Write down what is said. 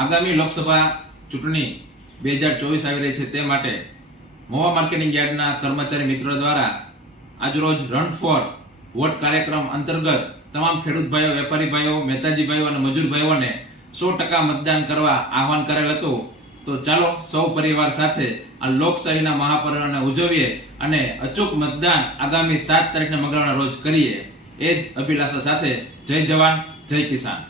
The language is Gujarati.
આગામી લોકસભા ચૂંટણી 2024 આવી રહી છે, તે માટે મહુવા માર્કેટિંગ યાર્ડના કર્મચારી મિત્રો દ્વારા આજરોજ રન ફોર વોટ કાર્યક્રમ અંતર્ગત તમામ ખેડૂત ભાઈઓ, વેપારી ભાઈઓ, મહેતાજી ભાઈઓ અને મજૂર ભાઈઓને 100% મતદાન કરવા આહવાન કરેલ હતું. તો ચાલો સૌ પરિવાર સાથે આ લોકશાહીના મહાપર્વને ઉજવીએ અને અચૂક મતદાન આગામી 7 તારીખના મંગળવારના રોજ કરીએ. એ જ અભિલાષા સાથે જય જવાન, જય કિસાન.